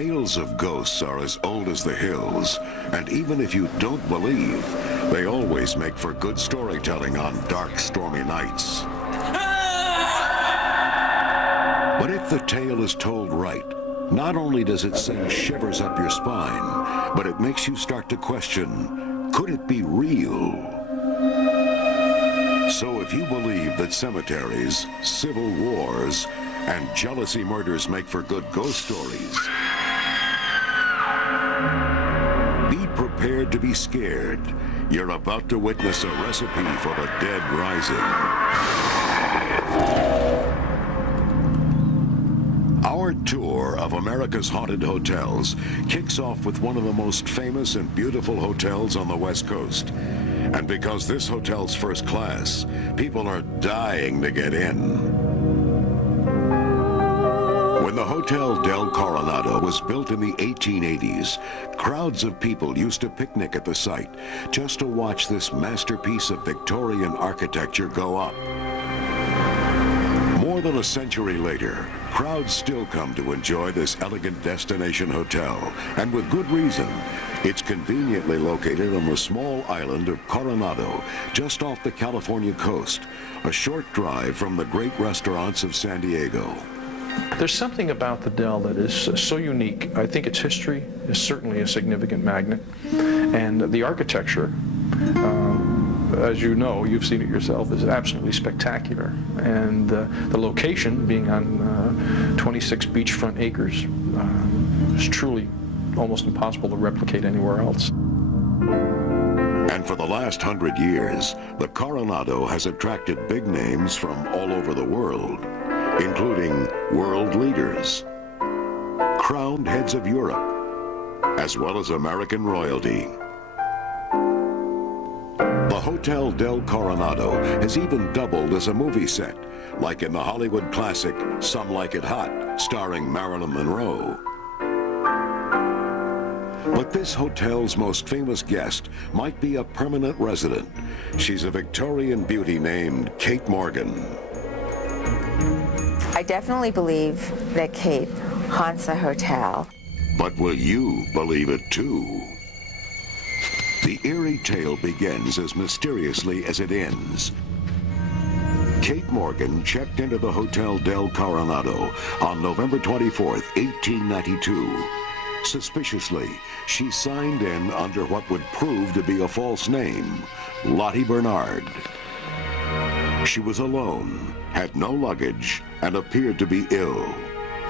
Tales of ghosts are as old as the hills, and even if you don't believe, they always make for good storytelling on dark, stormy nights. But if the tale is told right, not only does it send shivers up your spine, but it makes you start to question, could it be real? So if you believe that cemeteries, civil wars, and jealousy murders make for good ghost stories, be prepared to be scared. You're about to witness a recipe for the dead rising. Our tour of America's haunted hotels kicks off with one of the most famous and beautiful hotels on the West Coast. And because this hotel's first class, people are dying to get in. When the Hotel del Coronado was built in the 1880s, crowds of people used to picnic at the site just to watch this masterpiece of Victorian architecture go up. More than a century later, crowds still come to enjoy this elegant destination hotel, and with good reason. It's conveniently located on the small island of Coronado, just off the California coast, a short drive from the great restaurants of San Diego. There's something about the Del that is so unique. I think its history is certainly a significant magnet, and the architecture, as you know, you've seen it yourself, is absolutely spectacular. And the location, being on 26 beachfront acres, is truly almost impossible to replicate anywhere else. And for the last 100 years, the Coronado has attracted big names from all over the world, including world leaders, crowned heads of Europe, as well as American royalty. The Hotel del Coronado has even doubled as a movie set, like in the Hollywood classic Some Like It Hot, starring Marilyn Monroe. But this hotel's most famous guest might be a permanent resident. She's a Victorian beauty named Kate Morgan. I definitely believe that Kate haunts a hotel. But will you believe it too? The eerie tale begins as mysteriously as it ends. Kate Morgan checked into the Hotel del Coronado on November 24th, 1892. Suspiciously, she signed in under what would prove to be a false name, Lottie Bernard. She was alone, had no luggage, and appeared to be ill.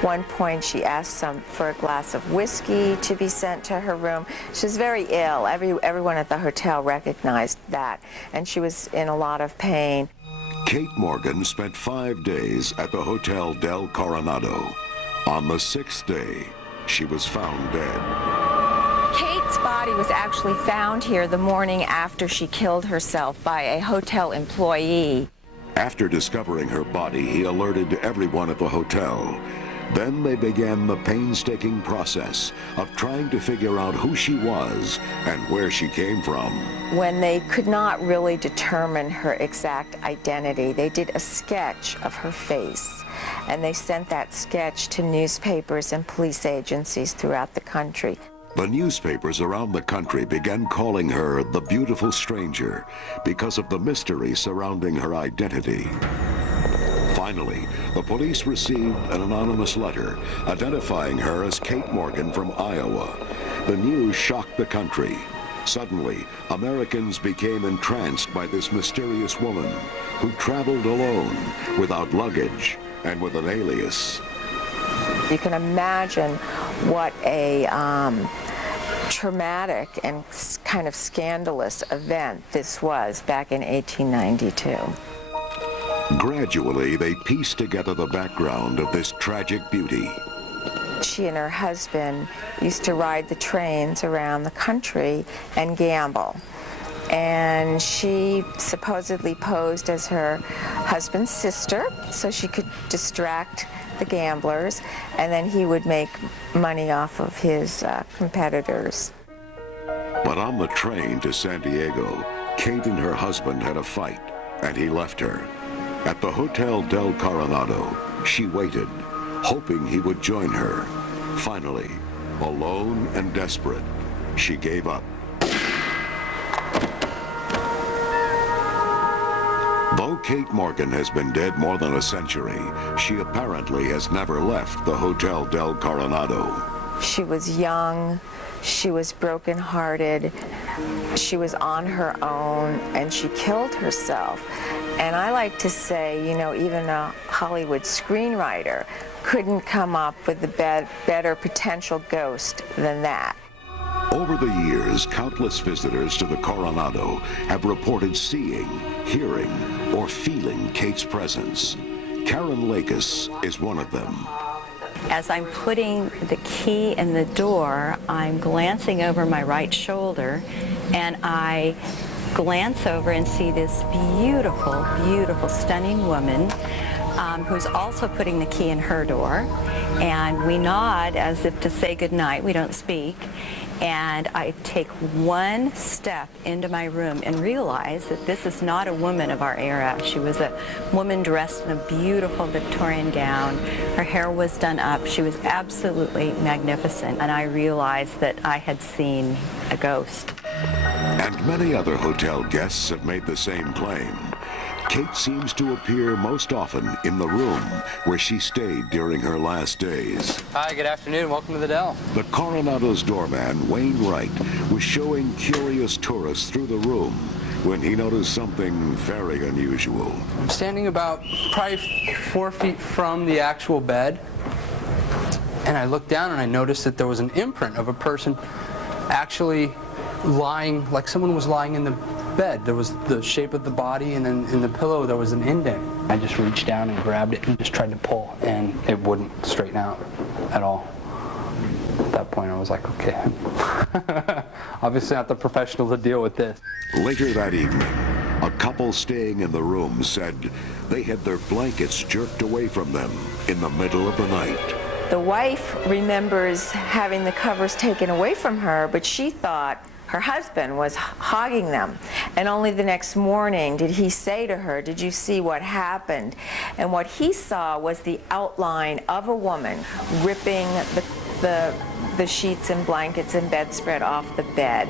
One point she asked for a glass of whiskey to be sent to her room. She was very ill. Everyone at the hotel recognized that, and she was in a lot of pain. Kate Morgan spent 5 days at the Hotel del Coronado. On the 6th day, she was found dead. Kate's body was actually found here the morning after she killed herself by a hotel employee. After discovering her body, he alerted everyone at the hotel. Then they began the painstaking process of trying to figure out who she was and where she came from. When they could not really determine her exact identity, they did a sketch of her face, and they sent that sketch to newspapers and police agencies throughout the country. The newspapers around the country began calling her the beautiful stranger because of the mystery surrounding her identity. Finally, the police received an anonymous letter identifying her as Kate Morgan from Iowa. The news shocked the country. Suddenly, Americans became entranced by this mysterious woman who traveled alone, without luggage, and with an alias. You can imagine what a traumatic and kind of scandalous event this was back in 1892. Gradually, they pieced together the background of this tragic beauty. She and her husband used to ride the trains around the country and gamble. And she supposedly posed as her husband's sister so she could distract the gamblers, and then he would make money off of his competitors. But on the train to San Diego, Kate and her husband had a fight, and he left her. At the Hotel del Coronado, she waited, hoping he would join her. Finally, Alone and desperate, she gave up. Though Kate Morgan has been dead more than a century, she apparently has never left the Hotel del Coronado. She was young, she was brokenhearted, she was on her own, and she killed herself. And I like to say, you know, even a Hollywood screenwriter couldn't come up with a better potential ghost than that. Over the years, countless visitors to the Coronado have reported seeing, hearing, or feeling Kate's presence. Karen Lakis is one of them. As I'm putting the key in the door, I'm glancing over my right shoulder, and I glance over and see this beautiful, beautiful, stunning woman who's also putting the key in her door. And we nod as if to say goodnight. We don't speak. And I take one step into my room and realize that this is not a woman of our era. She was a woman dressed in a beautiful Victorian gown. Her hair was done up. She was absolutely magnificent. And I realized that I had seen a ghost. And many other hotel guests have made the same claim. Kate seems to appear most often in the room where she stayed during her last days. Hi, good afternoon. Welcome to the Dell. The Coronado's doorman, Wayne Wright, was showing curious tourists through the room when he noticed something very unusual. I'm standing about probably 4 feet from the actual bed, and I looked down and I noticed that there was an imprint of a person actually lying, like someone was lying in the bed. There was the shape of the body, and then in the pillow there was an indent. I just reached down and grabbed it and just tried to pull, and it wouldn't straighten out at all. At that point I was like, okay, obviously not the professional to deal with this. Later that evening, a couple staying in the room said they had their blankets jerked away from them in the middle of the night. The wife remembers having the covers taken away from her, but she thought her husband was hogging them. And only the next morning did he say to her, "Did you see what happened?" And what he saw was the outline of a woman ripping the sheets and blankets and bedspread off the bed.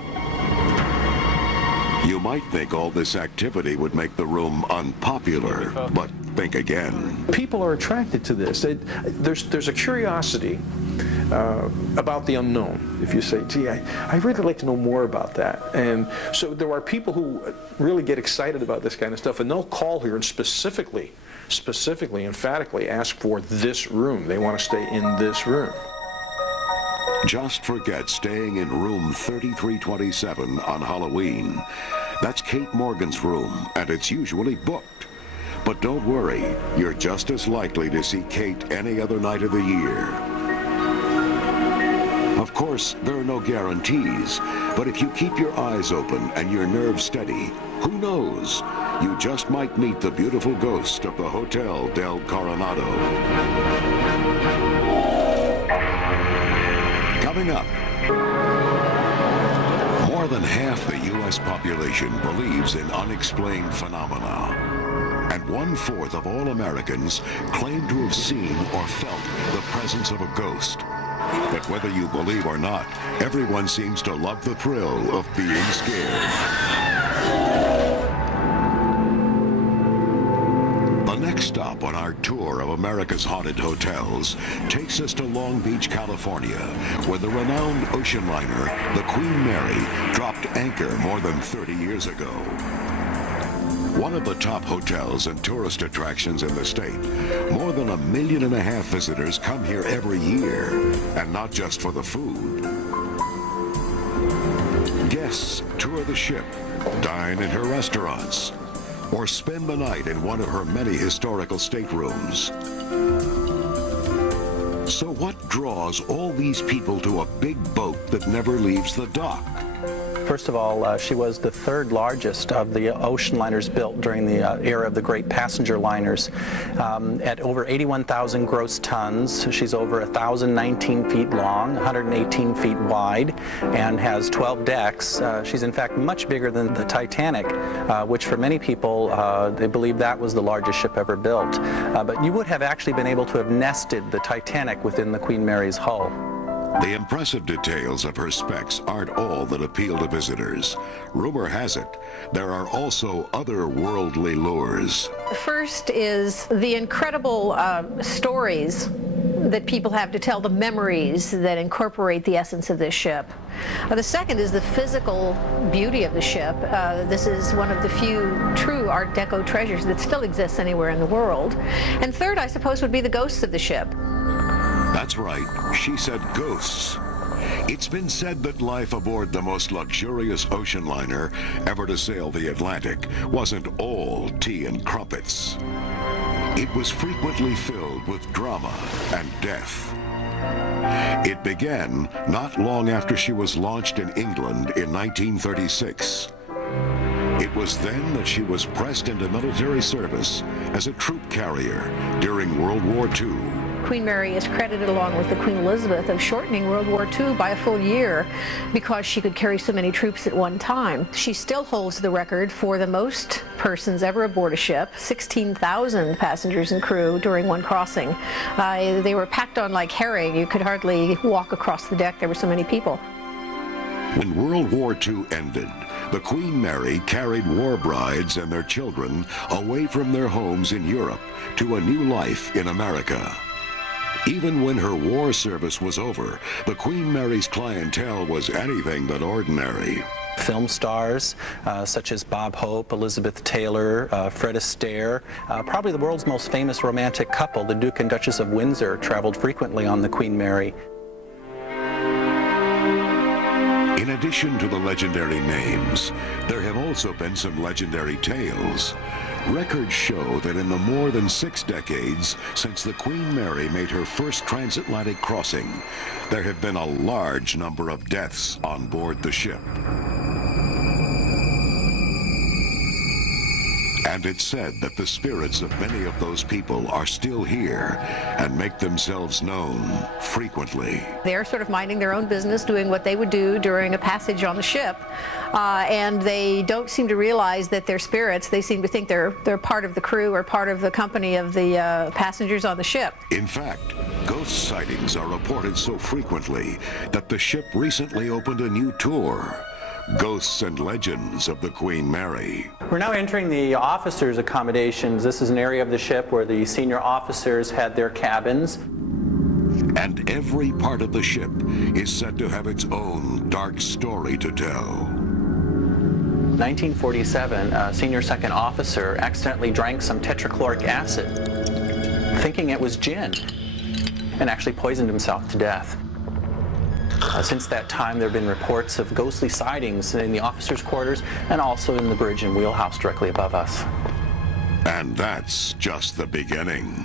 You might think all this activity would make the room unpopular, but think again. People are attracted to this. There's a curiosity about the unknown. If you say, gee, I'd really like to know more about that. And so there are people who really get excited about this kind of stuff, and they'll call here and specifically, emphatically ask for this room. They want to stay in this room. Just forget staying in room 3327 on Halloween. That's Kate Morgan's room, and it's usually booked. But don't worry, you're just as likely to see Kate any other night of the year. Of course, there are no guarantees, but if you keep your eyes open and your nerves steady, who knows? You just might meet the beautiful ghost of the Hotel del Coronado. Coming up, more than half the U.S. population believes in unexplained phenomena, and 1/4 of all Americans claim to have seen or felt the presence of a ghost. But whether you believe or not, everyone seems to love the thrill of being scared. The next stop on our tour of America's haunted hotels takes us to Long Beach, California, where the renowned ocean liner, the Queen Mary, dropped anchor more than 30 years ago. One of the top hotels and tourist attractions in the state. More than 1.5 million visitors come here every year, and not just for the food. Guests tour the ship, dine in her restaurants, or spend the night in one of her many historical staterooms. So what draws all these people to a big boat that never leaves the dock? First of all, she was the third largest of the ocean liners built during the era of the great passenger liners. At over 81,000 gross tons, she's over 1,019 feet long, 118 feet wide, and has 12 decks. She's in fact much bigger than the Titanic, which for many people, they believe that was the largest ship ever built. But you would have actually been able to have nested the Titanic within the Queen Mary's hull. The impressive details of her specs aren't all that appeal to visitors. Rumor has it, there are also other worldly lures. The first is the incredible stories that people have to tell, the memories that incorporate the essence of this ship. The second is the physical beauty of the ship. This is one of the few true Art Deco treasures that still exists anywhere in the world. And third, I suppose, would be the ghosts of the ship. That's right, she said ghosts. It's been said that life aboard the most luxurious ocean liner ever to sail the Atlantic wasn't all tea and crumpets. It was frequently filled with drama and death. It began not long after she was launched in England in 1936. It was then that she was pressed into military service as a troop carrier during World War II. Queen Mary is credited, along with the Queen Elizabeth, of shortening World War II by a full year because she could carry so many troops at one time. She still holds the record for the most persons ever aboard a ship, 16,000 passengers and crew during one crossing. They were packed on like herring. You could hardly walk across the deck. There were so many people. When World War II ended, the Queen Mary carried war brides and their children away from their homes in Europe to a new life in America. Even when her war service was over, the Queen Mary's clientele was anything but ordinary. Film stars such as Bob Hope, Elizabeth Taylor, Fred Astaire, probably the world's most famous romantic couple, the Duke and Duchess of Windsor, traveled frequently on the Queen Mary. In addition to the legendary names, there have also been some legendary tales. Records show that in the more than 6 decades since the Queen Mary made her first transatlantic crossing, there have been a large number of deaths on board the ship. And it's said that the spirits of many of those people are still here and make themselves known frequently. They're sort of minding their own business, doing what they would do during a passage on the ship, and they don't seem to realize that they're spirits. They seem to think they're part of the crew or part of the company of the passengers on the ship. In fact, ghost sightings are reported so frequently that the ship recently opened a new tour, Ghosts and Legends of the Queen Mary. We're now entering the officers' accommodations. This is an area of the ship where the senior officers had their cabins. And every part of the ship is said to have its own dark story to tell. 1947, a senior second officer accidentally drank some tetrachloric acid, thinking it was gin, and actually poisoned himself to death. Since that time, there have been reports of ghostly sightings in the officers' quarters and also in the bridge and wheelhouse directly above us. And that's just the beginning.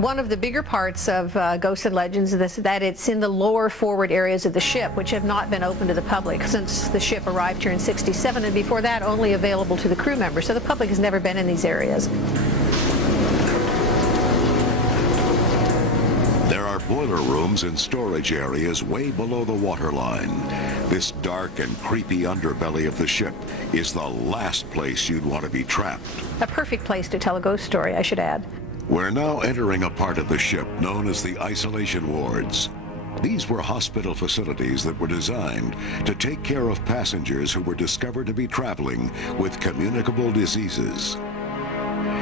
One of the bigger parts of Ghosts and Legends is that it's in the lower forward areas of the ship, which have not been open to the public since the ship arrived here in '67, and before that only available to the crew members. So the public has never been in these areas. There are boiler rooms and storage areas way below the waterline. This dark and creepy underbelly of the ship is the last place you'd want to be trapped. A perfect place to tell a ghost story, I should add. We're now entering a part of the ship known as the isolation wards. These were hospital facilities that were designed to take care of passengers who were discovered to be traveling with communicable diseases.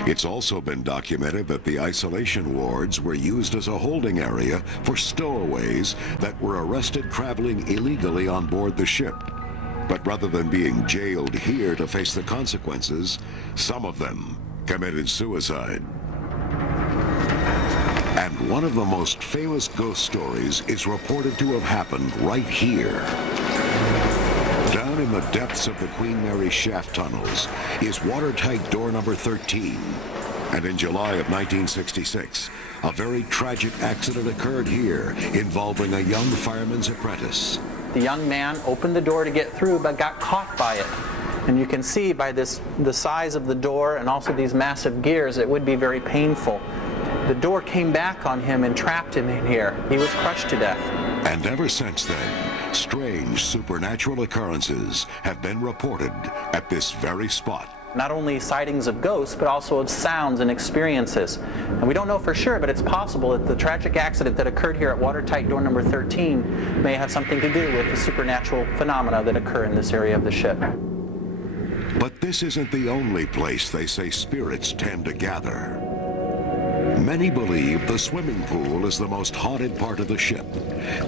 It's also been documented that the isolation wards were used as a holding area for stowaways that were arrested traveling illegally on board the ship. But rather than being jailed here to face the consequences, some of them committed suicide. And one of the most famous ghost stories is reported to have happened right here. Down in the depths of the Queen Mary shaft tunnels is watertight door number 13. And in July of 1966, a very tragic accident occurred here involving a young fireman's apprentice. The young man opened the door to get through but got caught by it. And you can see by the size of the door and also these massive gears, it would be very painful. The door came back on him and trapped him in here. He was crushed to death. And ever since then, strange supernatural occurrences have been reported at this very spot. Not only sightings of ghosts, but also of sounds and experiences. And we don't know for sure, but it's possible that the tragic accident that occurred here at watertight door number 13 may have something to do with the supernatural phenomena that occur in this area of the ship. But this isn't the only place they say spirits tend to gather. Many believe the swimming pool is the most haunted part of the ship.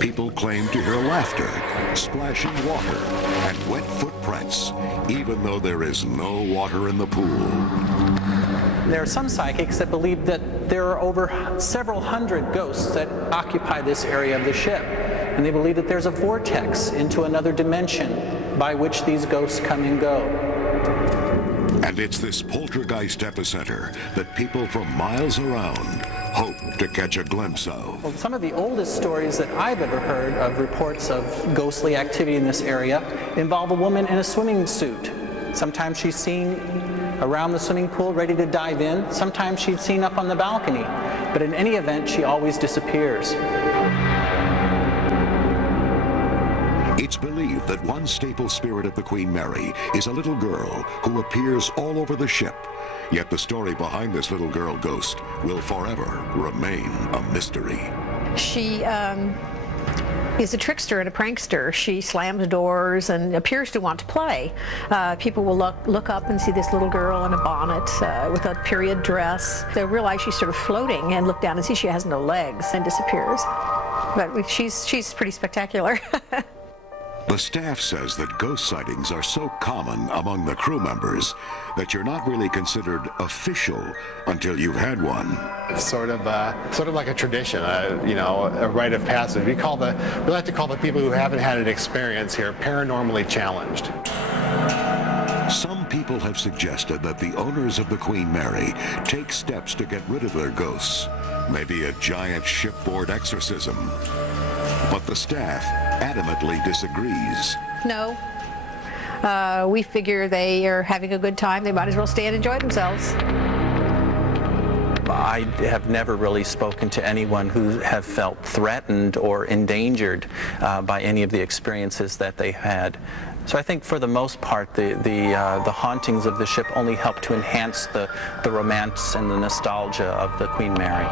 People claim to hear laughter, splashing water, and wet footprints, even though there is no water in the pool. There are some psychics that believe that there are over several hundred ghosts that occupy this area of the ship. And they believe that there's a vortex into another dimension by which these ghosts come and go. And it's this poltergeist epicenter that people from miles around hope to catch a glimpse of. Well, some of the oldest stories that I've ever heard of reports of ghostly activity in this area involve a woman in a swimming suit. Sometimes she's seen around the swimming pool ready to dive in. Sometimes she's seen up on the balcony. But in any event, she always disappears. It's believed that one staple spirit of the Queen Mary is a little girl who appears all over the ship. Yet the story behind this little girl ghost will forever remain a mystery. She is a trickster and a prankster. She slams doors and appears to want to play. People will look up and see this little girl in a bonnet with a period dress. They'll realize she's sort of floating and look down and see she has no legs and disappears. But she's pretty spectacular. The staff says that ghost sightings are so common among the crew members that you're not really considered official until you've had one. It's sort of like a tradition, you know, a rite of passage. We like to call the people who haven't had an experience here paranormally challenged. Some people have suggested that the owners of the Queen Mary take steps to get rid of their ghosts, maybe a giant shipboard exorcism. But the staff adamantly disagrees. No. We figure they are having a good time. They might as well stay and enjoy themselves. I have never really spoken to anyone who have felt threatened or endangered by any of the experiences that they had. So I think for the most part, the hauntings of the ship only help to enhance the romance and the nostalgia of the Queen Mary.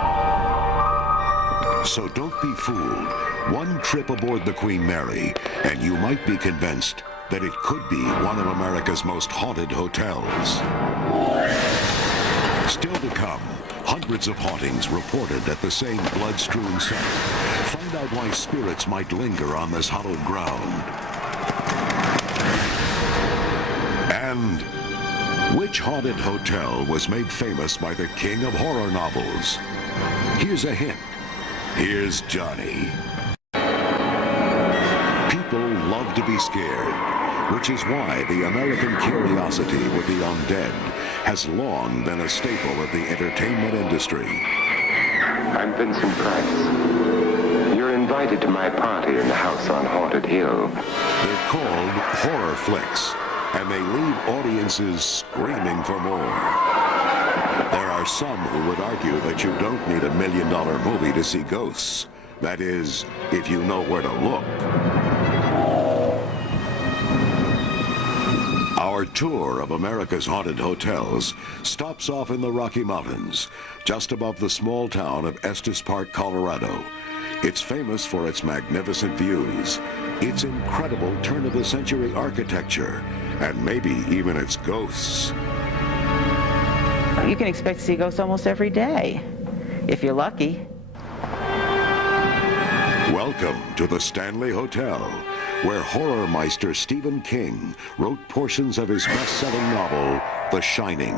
So don't be fooled. One trip aboard the Queen Mary, and you might be convinced that it could be one of America's most haunted hotels. Still to come, hundreds of hauntings reported at the same blood-strewn site. Find out why spirits might linger on this hallowed ground. And which haunted hotel was made famous by the king of horror novels? Here's a hint. Here's Johnny. People love to be scared, which is why the American curiosity with the undead has long been a staple of the entertainment industry. I'm Vincent Price. You're invited to my party in the house on Haunted Hill. They're called horror flicks, and they leave audiences screaming for more. There are some who would argue that you don't need $1 million movie to see ghosts. That is, if you know where to look. Our tour of America's haunted hotels stops off in the Rocky Mountains, just above the small town of Estes Park, Colorado. It's famous for its magnificent views, its incredible turn-of-the-century architecture, and maybe even its ghosts. You can expect to see ghosts almost every day, if you're lucky. Welcome to the Stanley Hotel, where horror meister Stephen King wrote portions of his best-selling novel, The Shining.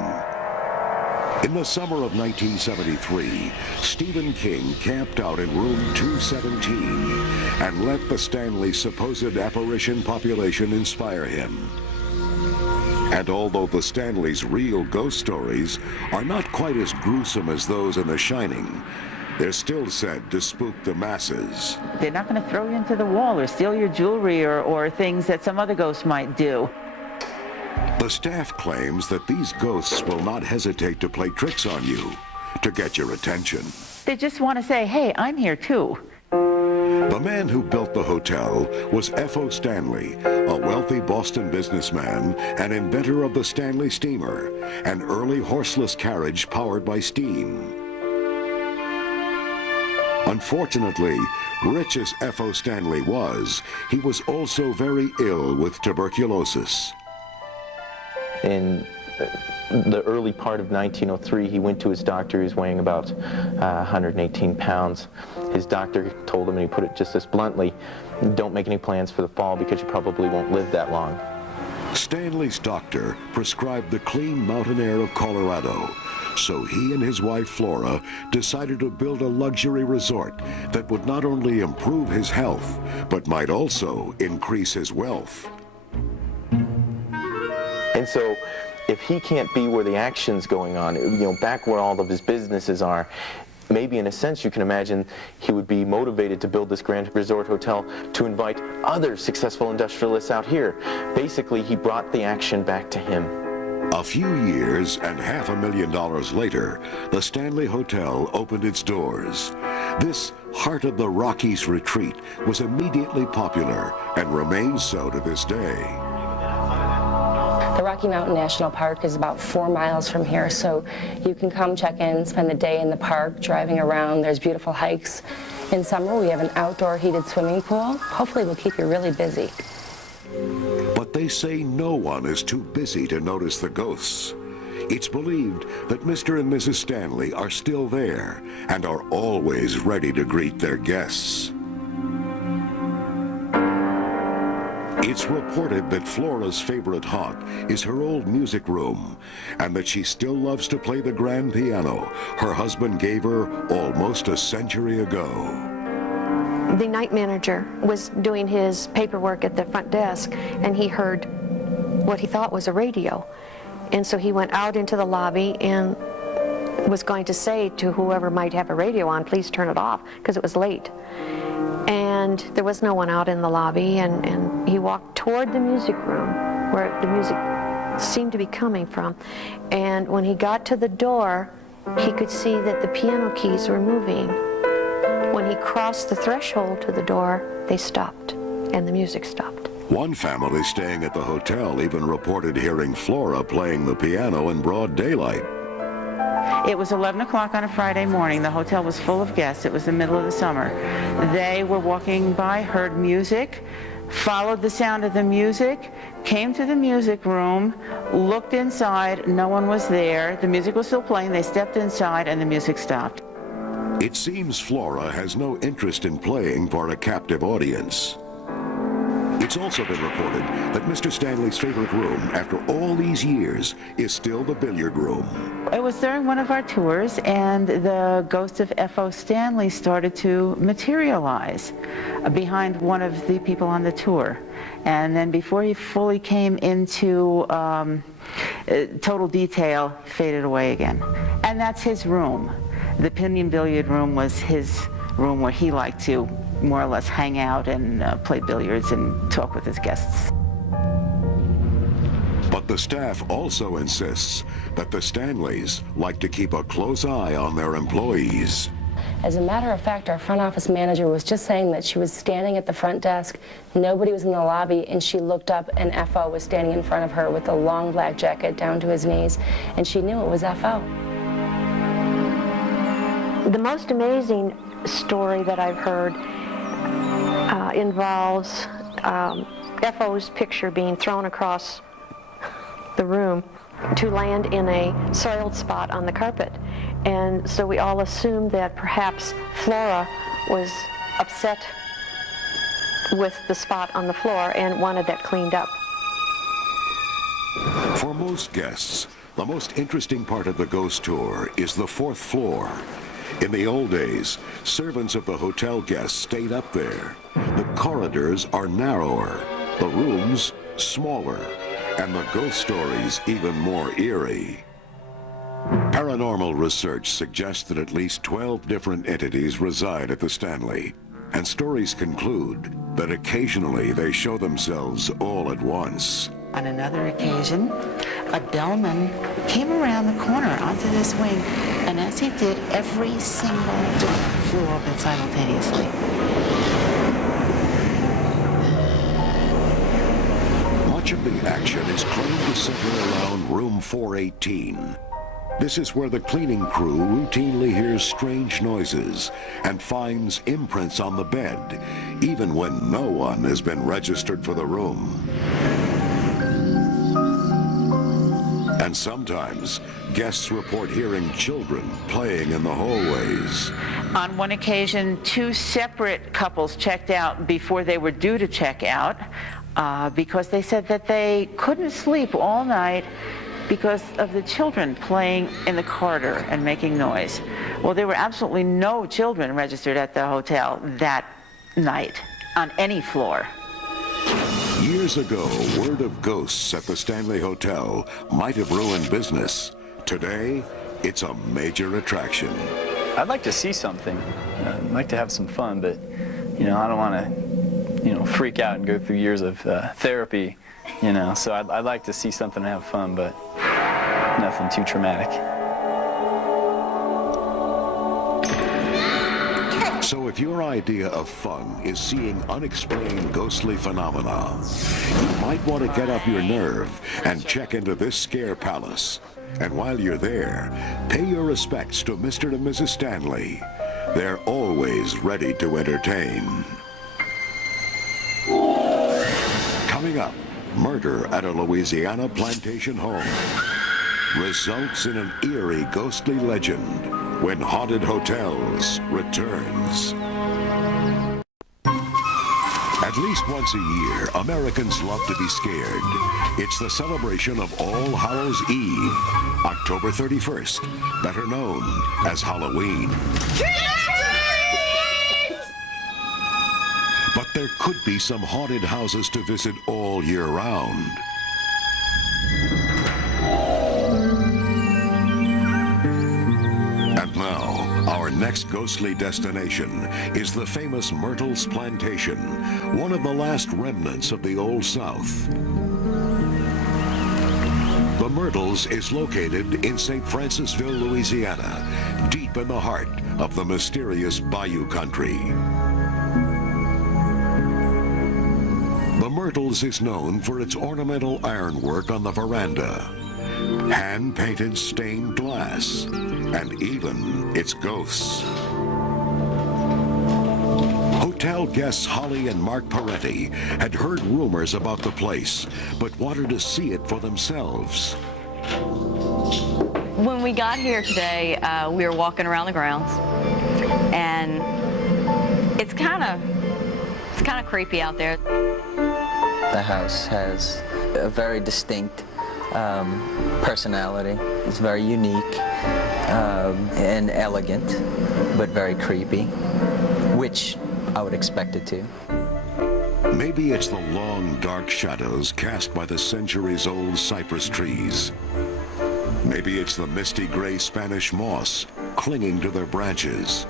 In the summer of 1973, Stephen King camped out in room 217 and let the Stanley supposed apparition population inspire him. And although the Stanleys' real ghost stories are not quite as gruesome as those in The Shining, they're still said to spook the masses. They're not going to throw you into the wall or steal your jewelry or things that some other ghosts might do. The staff claims that these ghosts will not hesitate to play tricks on you to get your attention. They just want to say, hey, I'm here too. The man who built the hotel was F.O. Stanley, a wealthy Boston businessman and inventor of the Stanley steamer, an early horseless carriage powered by steam. Unfortunately, rich as F.O. Stanley was, he was also very ill with tuberculosis. In the early part of 1903, he went to his doctor. He was weighing about 118 pounds. His doctor told him, and he put it just as bluntly, don't make any plans for the fall because you probably won't live that long. Stanley's doctor prescribed the clean mountain air of Colorado, so he and his wife Flora decided to build a luxury resort that would not only improve his health, but might also increase his wealth. And so, if he can't be where the action's going on, back where all of his businesses are, maybe in a sense you can imagine he would be motivated to build this grand resort hotel to invite other successful industrialists out here. Basically, he brought the action back to him. A few years and $500,000 later, the Stanley Hotel opened its doors. This Heart of the Rockies retreat was immediately popular and remains so to this day. The Rocky Mountain National Park is about 4 miles from here, so you can come check in, spend the day in the park, driving around. There's beautiful hikes. In summer, we have an outdoor heated swimming pool. Hopefully, we'll keep you really busy. But they say no one is too busy to notice the ghosts. It's believed that Mr. and Mrs. Stanley are still there and are always ready to greet their guests. It's reported that Flora's favorite haunt is her old music room, and that she still loves to play the grand piano her husband gave her almost a century ago. The night manager was doing his paperwork at the front desk, and he heard what he thought was a radio. And so he went out into the lobby and was going to say to whoever might have a radio on, please turn it off, because it was late. And there was no one out in the lobby, and he walked toward the music room where the music seemed to be coming from. And when he got to the door, he could see that the piano keys were moving. When he crossed the threshold to the door, they stopped, and the music stopped. One family staying at the hotel even reported hearing Flora playing the piano in broad daylight. It was 11 o'clock on a Friday morning. The hotel was full of guests. It was the middle of the summer. They were walking by, heard music, followed the sound of the music, came to the music room, looked inside. No one was there. The music was still playing. They stepped inside, and the music stopped. It seems Flora has no interest in playing for a captive audience. It's also been reported that Mr. Stanley's favorite room, after all these years, is still the billiard room. It was during one of our tours, and the ghost of F.O. Stanley started to materialize behind one of the people on the tour. And then before he fully came into total detail, faded away again. And that's his room. The Pinion Billiard Room was his room where he liked to more or less hang out and play billiards and talk with his guests. But the staff also insists that the Stanleys like to keep a close eye on their employees. As a matter of fact, our front office manager was just saying that she was standing at the front desk, nobody was in the lobby, and she looked up and F.O. was standing in front of her with a long black jacket down to his knees, and she knew it was F.O. The most amazing story that I've heard involves F.O.'s picture being thrown across the room to land in a soiled spot on the carpet. And so we all assumed that perhaps Flora was upset with the spot on the floor and wanted that cleaned up. For most guests, the most interesting part of the ghost tour is the 4th floor. In the old days, servants of the hotel guests stayed up there. The corridors are narrower, the rooms smaller, and the ghost stories even more eerie. Paranormal research suggests that at least 12 different entities reside at the Stanley, and stories conclude that occasionally they show themselves all at once. On another occasion, a bellman came around the corner onto this wing, and as he did, every single door flew open simultaneously. Much of the action is claimed to center around room 418. This is where the cleaning crew routinely hears strange noises and finds imprints on the bed, even when no one has been registered for the room. And sometimes, guests report hearing children playing in the hallways. On one occasion, 2 separate couples checked out before they were due to check out because they said that they couldn't sleep all night because of the children playing in the corridor and making noise. Well, there were absolutely no children registered at the hotel that night on any floor. Years ago, word of ghosts at the Stanley Hotel might have ruined business. Today, it's a major attraction. I'd like to see something. I'd like to have some fun, but, I don't want to, freak out and go through years of therapy, So I'd like to see something and have fun, but nothing too traumatic. So if your idea of fun is seeing unexplained ghostly phenomena, you might want to get up your nerve and check into this scare palace. And while you're there, pay your respects to Mr. and Mrs. Stanley. They're always ready to entertain. Coming up, murder at a Louisiana plantation home results in an eerie ghostly legend when Haunted Hotels returns. At least once a year, Americans love to be scared. It's the celebration of All Hallows Eve, October 31st, better known as Halloween. But there could be some haunted houses to visit all year round. And now, our next ghostly destination is the famous Myrtles Plantation, one of the last remnants of the Old South. The Myrtles is located in St. Francisville, Louisiana, deep in the heart of the mysterious Bayou Country. The Myrtles is known for its ornamental ironwork on the veranda, hand-painted stained glass, and even its ghosts. Hotel guests Holly and Mark Peretti had heard rumors about the place, but wanted to see it for themselves. When we got here today, we were walking around the grounds, and it's kind of creepy out there. The house has a very distinct personality. It's very unique and elegant, but very creepy, which I would expect it to. Maybe it's the long, dark shadows cast by the centuries-old cypress trees. Maybe it's the misty gray Spanish moss clinging to their branches.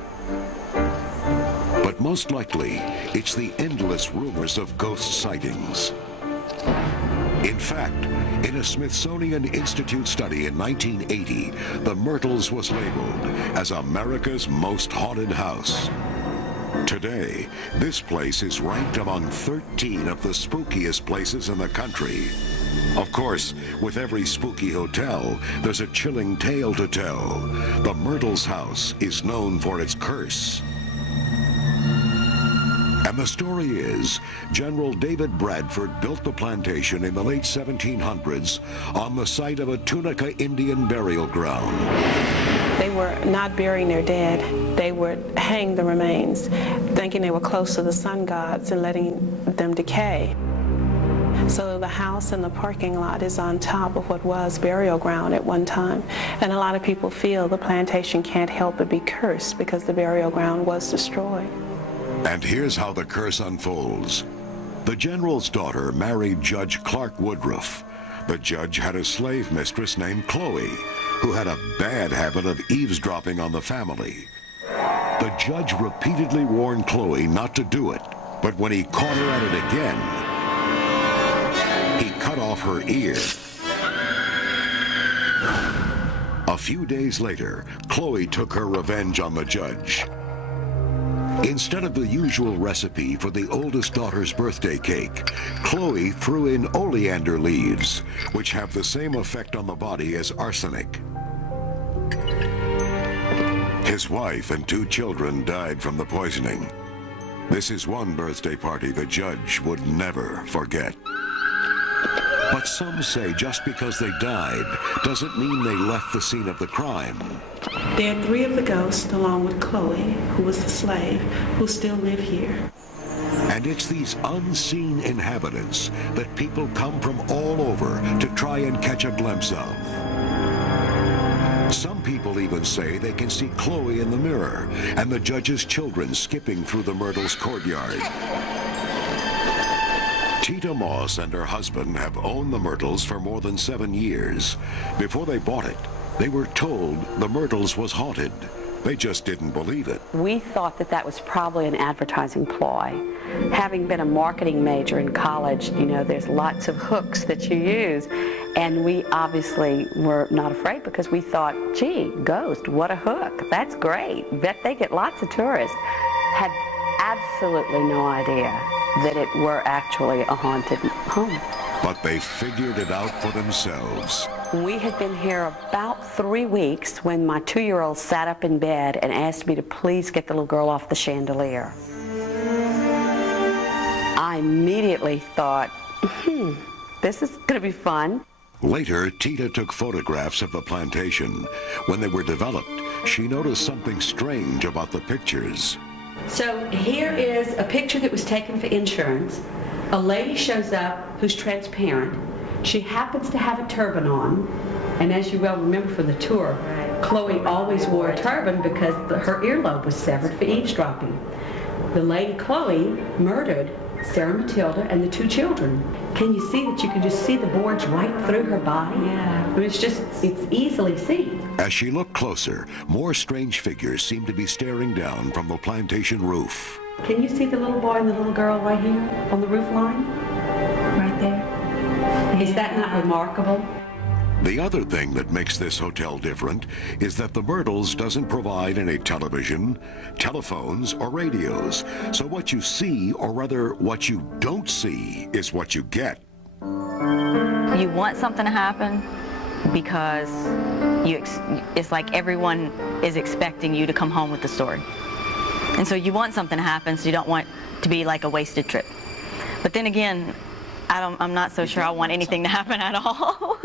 But most likely, it's the endless rumors of ghost sightings. In fact, in a Smithsonian Institute study in 1980, the Myrtles was labeled as America's most haunted house. Today, this place is ranked among 13 of the spookiest places in the country. Of course, with every spooky hotel, there's a chilling tale to tell. The Myrtles house is known for its curse. And the story is, General David Bradford built the plantation in the late 1700s on the site of a Tunica Indian burial ground. They were not burying their dead. They would hang the remains, thinking they were close to the sun gods and letting them decay. So the house and the parking lot is on top of what was burial ground at one time. And a lot of people feel the plantation can't help but be cursed because the burial ground was destroyed. And here's how the curse unfolds. The general's daughter married Judge Clark Woodruff. The judge had a slave mistress named Chloe, who had a bad habit of eavesdropping on the family. The judge repeatedly warned Chloe not to do it, but when he caught her at it again, he cut off her ear. A few days later, Chloe took her revenge on the judge. Instead of the usual recipe for the oldest daughter's birthday cake, Chloe threw in oleander leaves, which have the same effect on the body as arsenic. His wife and 2 children died from the poisoning. This is one birthday party the judge would never forget. But some say just because they died doesn't mean they left the scene of the crime. There are 3 of the ghosts, along with Chloe, who was the slave, who still live here. And it's these unseen inhabitants that people come from all over to try and catch a glimpse of. Some people even say they can see Chloe in the mirror and the judge's children skipping through the Myrtles' courtyard. Tita Moss and her husband have owned the Myrtles for more than 7 years. Before they bought it, they were told the Myrtles was haunted. They just didn't believe it. We thought that that was probably an advertising ploy. Having been a marketing major in college, you know, there's lots of hooks that you use. And we obviously were not afraid because we thought, gee, ghost, what a hook. That's great. Bet they get lots of tourists. Had absolutely no idea that it were actually a haunted home. But they figured it out for themselves. We had been here about 3 weeks when my 2-year-old sat up in bed and asked me to please get the little girl off the chandelier. I immediately thought, this is going to be fun. Later, Tita took photographs of the plantation. When they were developed, she noticed something strange about the pictures. So here is a picture that was taken for insurance. A lady shows up who's transparent. She happens to have a turban on. And as you well remember from the tour, Chloe always wore a turban because her earlobe was severed for eavesdropping. The lady Chloe murdered Sarah Matilda and the 2 children. Can you see that you can just see the boards right through her body? Yeah. It's easily seen. As she looked closer, more strange figures seemed to be staring down from the plantation roof. Can you see the little boy and the little girl right here on the roof line? Right there. Is that not remarkable? The other thing that makes this hotel different is that the Myrtles doesn't provide any television, telephones, or radios. So what you see, or rather what you don't see, is what you get. You want something to happen because it's like everyone is expecting you to come home with the story. And so you want something to happen, so you don't want to be like a wasted trip. But then again, I'm not so sure I want anything to happen at all.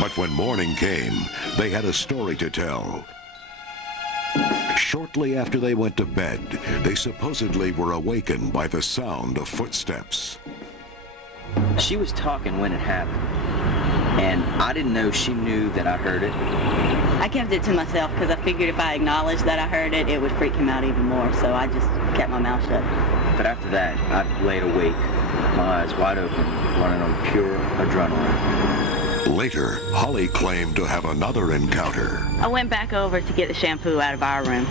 But when morning came, they had a story to tell. Shortly after they went to bed, they supposedly were awakened by the sound of footsteps. She was talking when it happened, and I didn't know she knew that I heard it. I kept it to myself because I figured if I acknowledged that I heard it, it would freak him out even more, so I just kept my mouth shut. But after that, I laid awake, my eyes wide open, running on pure adrenaline. Later, Holly claimed to have another encounter. I went back over to get the shampoo out of our room,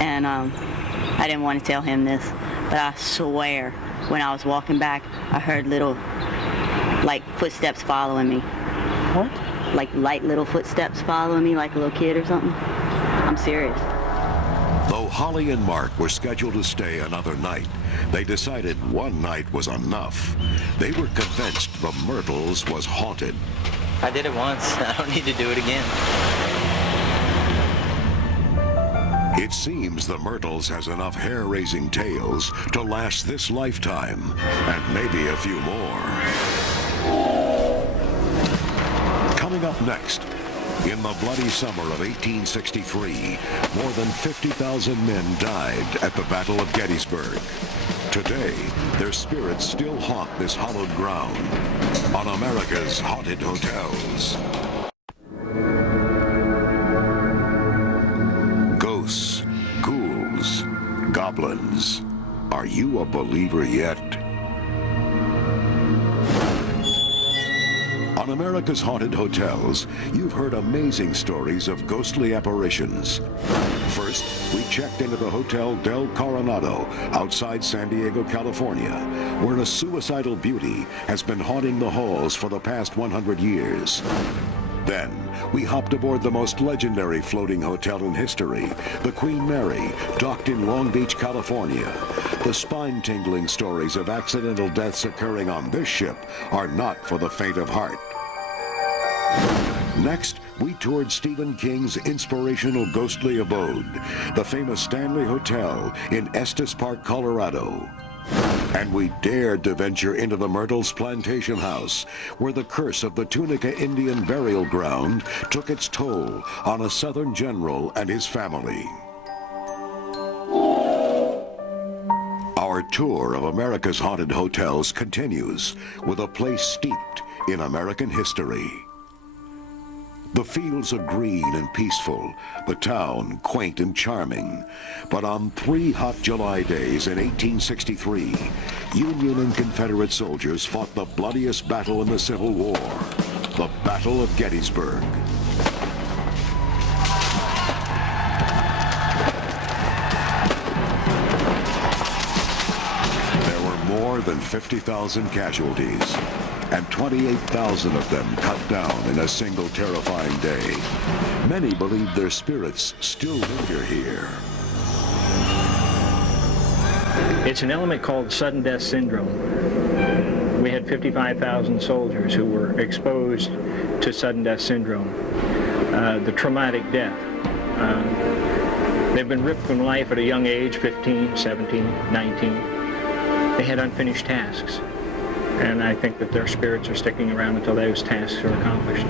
and I didn't want to tell him this, but I swear, when I was walking back, I heard little, like, footsteps following me. What? Like light little footsteps following me like a little kid or something. I'm serious. Though Holly and Mark were scheduled to stay another night, they decided one night was enough. They were convinced the Myrtles was haunted. I did it once. I don't need to do it again. It seems the Myrtles has enough hair-raising tales to last this lifetime, and maybe a few more. Coming up next, in the bloody summer of 1863, more than 50,000 men died at the Battle of Gettysburg. Today, their spirits still haunt this hallowed ground on America's Haunted Hotels. Ghosts, ghouls, goblins. Are you a believer yet? On America's Haunted Hotels, you've heard amazing stories of ghostly apparitions. First, we checked into the Hotel Del Coronado outside San Diego, California, where a suicidal beauty has been haunting the halls for the past 100 years. Then, we hopped aboard the most legendary floating hotel in history, the Queen Mary, docked in Long Beach, California. The spine-tingling stories of accidental deaths occurring on this ship are not for the faint of heart. Next, we toured Stephen King's inspirational ghostly abode, the famous Stanley Hotel in Estes Park, Colorado. And we dared to venture into the Myrtles Plantation House, where the curse of the Tunica Indian burial ground took its toll on a Southern general and his family. Our tour of America's haunted hotels continues with a place steeped in American history. The fields are green and peaceful, the town quaint and charming. But on 3 hot July days in 1863, Union and Confederate soldiers fought the bloodiest battle in the Civil War, the Battle of Gettysburg. There were more than 50,000 casualties, and 28,000 of them cut down in a single terrifying day. Many believe their spirits still linger here. It's an element called sudden death syndrome. We had 55,000 soldiers who were exposed to sudden death syndrome, the traumatic death. They've been ripped from life at a young age, 15, 17, 19. They had unfinished tasks. And I think that their spirits are sticking around until those tasks are accomplished.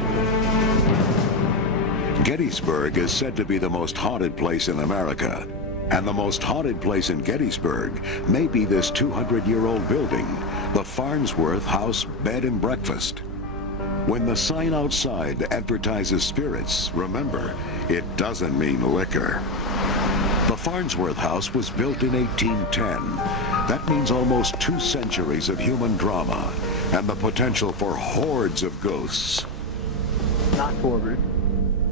Gettysburg is said to be the most haunted place in America. And the most haunted place in Gettysburg may be this 200-year-old building, the Farnsworth House Bed and Breakfast. When the sign outside advertises spirits, remember, it doesn't mean liquor. The Farnsworth House was built in 1810. That means almost 2 centuries of human drama and the potential for hordes of ghosts. Not forward.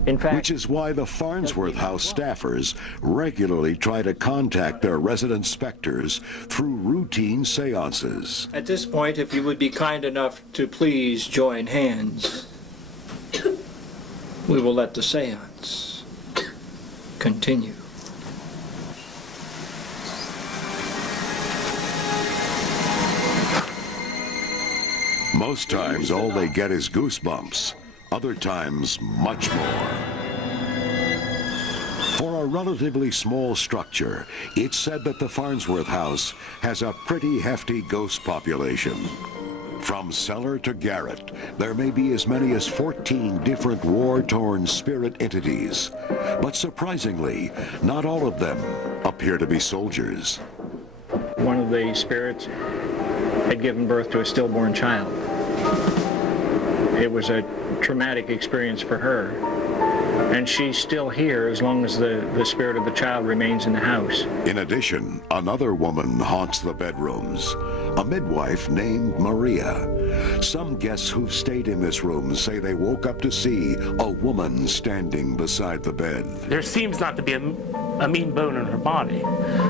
In fact, which is why the Farnsworth House staffers regularly try to contact their resident specters through routine seances. At this point, if you would be kind enough to please join hands, we will let the seance continue. Most times, all they get is goosebumps. Other times, much more. For a relatively small structure, it's said that the Farnsworth House has a pretty hefty ghost population. From cellar to garret, there may be as many as 14 different war-torn spirit entities. But surprisingly, not all of them appear to be soldiers. One of the spirits had given birth to a stillborn child. It was a traumatic experience for her, and she's still here as long as the spirit of the child remains in the house. In addition, another woman haunts the bedrooms, a midwife named Maria. Some guests who've stayed in this room say they woke up to see a woman standing beside the bed. There seems not to be a mean bone in her body.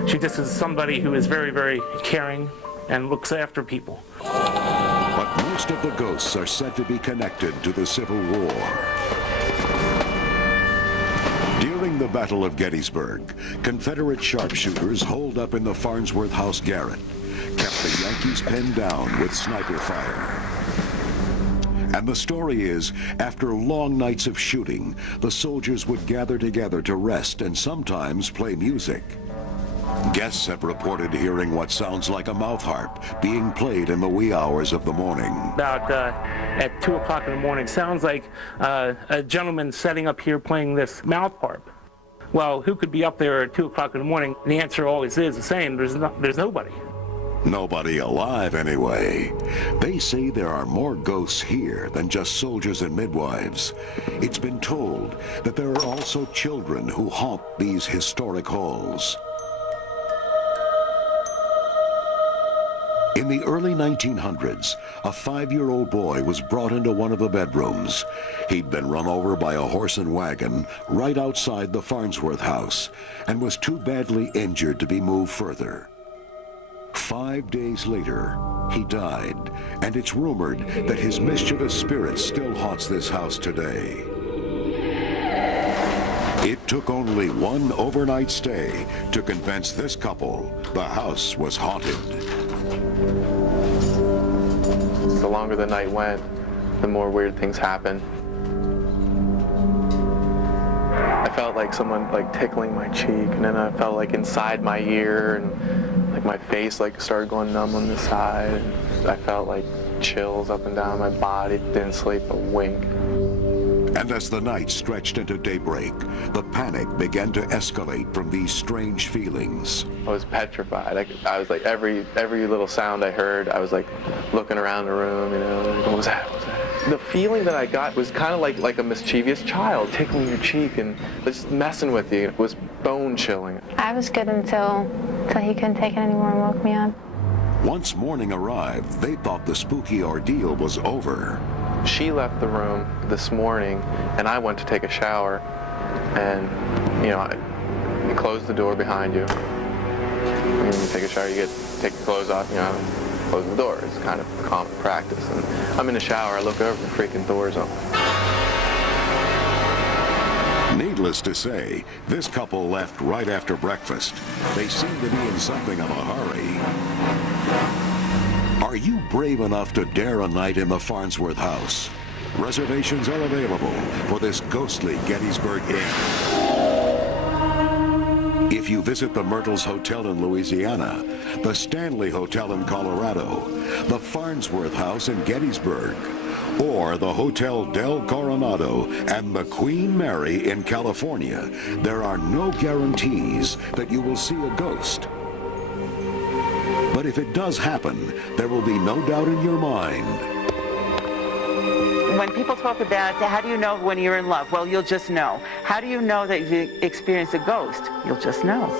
She just is somebody who is very, very caring and looks after people. But most of the ghosts are said to be connected to the Civil War. During the Battle of Gettysburg, Confederate sharpshooters holed up in the Farnsworth House garret, kept the Yankees pinned down with sniper fire. And the story is, after long nights of shooting, the soldiers would gather together to rest and sometimes play music. Guests have reported hearing what sounds like a mouth harp being played in the wee hours of the morning. About at 2 o'clock in the morning, sounds like a gentleman setting up here playing this mouth harp. Well, who could be up there at 2 o'clock in the morning? And the answer always is the same, there's nobody. Nobody alive, anyway. They say there are more ghosts here than just soldiers and midwives. It's been told that there are also children who haunt these historic halls. In the early 1900s, a 5-year-old boy was brought into one of the bedrooms. He'd been run over by a horse and wagon right outside the Farnsworth house and was too badly injured to be moved further. 5 days later, he died, and it's rumored that his mischievous spirit still haunts this house today. It took only one overnight stay to convince this couple the house was haunted. The longer the night went, the more weird things happened. I felt like someone tickling my cheek, and then I felt like inside my ear, and like my face started going numb on the side. And I felt like chills up and down my body. Didn't sleep a wink. And as the night stretched into daybreak, the panic began to escalate from these strange feelings. I was petrified. I was like, every little sound I heard, I was like looking around the room, what was that? What was that? The feeling that I got was kind of like a mischievous child tickling your cheek and just messing with you. It was bone chilling. I was good until he couldn't take it anymore and woke me up. Once morning arrived, they thought the spooky ordeal was over. She left the room this morning, and I went to take a shower, and you close the door behind you. When you take a shower, you take your clothes off, close the door. It's kind of common practice. And I'm in the shower, I look over, the freaking door's open. Needless to say, this couple left right after breakfast. They seemed to be in something of a hurry. Are you brave enough to dare a night in the Farnsworth house? Reservations are available for this ghostly Gettysburg Inn. If you visit the Myrtles Hotel in Louisiana, the Stanley Hotel in Colorado, the Farnsworth House in Gettysburg, or the Hotel Del Coronado and the Queen Mary in California, there are no guarantees that you will see a ghost. But if it does happen, there will be no doubt in your mind. When people talk about how do you know when you're in love? Well, you'll just know. How do you know that you experienced a ghost? You'll just know.